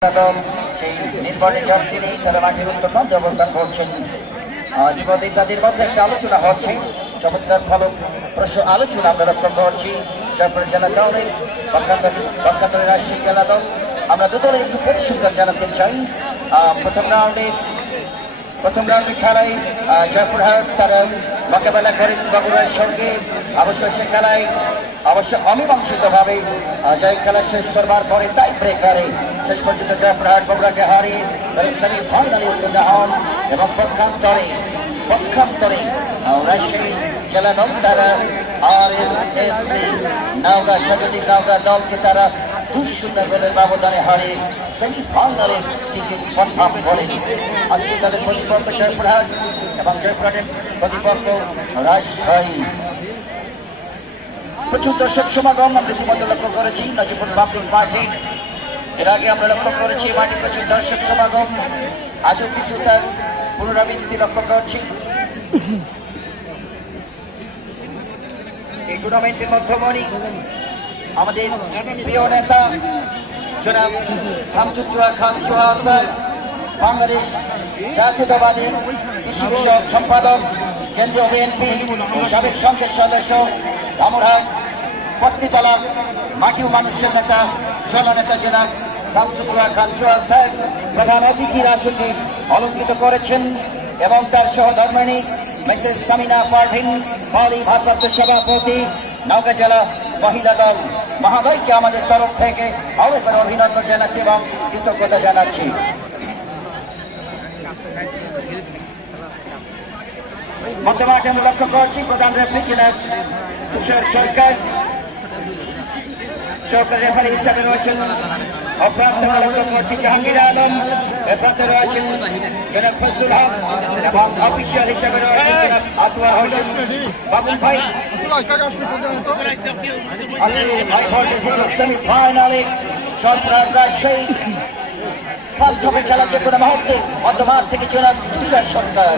সেই নির্বাচনী জার্সি নেই, তারা মাঠের উত্তর প্রান্তে অবস্থান করছেন। ইতিমধ্যে তাদের মধ্যে একটা আলোচনা হচ্ছে, চমৎকার ভালো প্রশ্ন আলোচনা আমরা লক্ষ্য করছি। জয়পুর জেলা দলের পক্ষান্তরে রাজশাহী জেলা দল, আমরা দুদলের একটু পরিসংখ্যান জানাতে চাই। প্রথম রাউন্ডে খেলায় জয়পুরহাট তারা মোকাবেলা করেন বগুড়ার সঙ্গে। অবশ্য সে খেলায় অমীমাংসিত ভাবে জয় খেলা শেষ করবার পরে টাই ব্রেকারে শেষ পর্যন্ত জয়পুরহাট বগুড়াকে হারিয়ে সেমিফাইনালে উত্তীর্ণ হন এবং পক্ষান্তরে রাজশাহী জেলা দল তারা RSSC নওগাঁ স্বাগতিক নওগাঁ দলকে তারা 2-0 গোলের ব্যবধানে হারিয়ে সেমিফাইনালে টিকিট কনফার্ম করে। আজকে তাদের প্রতিপক্ষ জয়পুরহাট এবং জয়পুরহাটের প্রতিপক্ষ রাজশাহী। প্রচুর দর্শক সমাগম আমরা ইতিমধ্যে লক্ষ্য করেছি নাজিপুর পাবলিক মাঠে। এর আগে আমরা লক্ষ্য করেছি মাঠে প্রচুর দর্শক সমাগম, আজও কিন্তু তার পুনরাবৃত্তি লক্ষ্য করছি। এই টুর্নামেন্টের মধ্যমণি আমাদের প্রিয় নেতা জনাব শামসুজ্জোহা খান চৌহান স্যার, বাংলাদেশ জাতীয়তাবাদী কৃষি বিষয়ক সম্পাদক, কেন্দ্রীয় বিএনপি সাবেক সংসদ সদস্য, রামুরহাট পত্নীতলা মাটি ও মানুষের নেতা জননেতা জনাব শামসুজ্জোহা খান চৌহান স্যার প্রধান অতিথির আসনটি অলঙ্কৃত করেছেন এবং তার সহধর্মিণী মিসেস সামিনা পারভিন পালি ভারপ্রাপ্ত সভাপতি নওগাঁ জেলা মহিলা দল মহাদয়কে আমাদের তরফ থেকে আরো একবার অভিনন্দন জানাচ্ছি এবং কৃতজ্ঞতা জানাচ্ছি। মধ্যমাঠে আমরা লক্ষ্য করছি প্রধান রেফারি জনাব তুষার সরকার রেফারি হিসাবে রয়েছেন। অপ্রান্ত লক্ষ্য করছি জাহাঙ্গীর আলম, এপ্রান্তে রয়েছেন জনাব ফজলুল হক এবং অফিসিয়াল হিসাবে রয়েছেন জনাব আতওয়ার হোসেন বাবুল ভাই। সেমিফাইনালে জয়পুরহাট রাজশাহী ফার্স্ট হবে খেলা যে কোনো মুহূর্তে মধ্যমাঠ থেকে জনাব তুষার সরকার।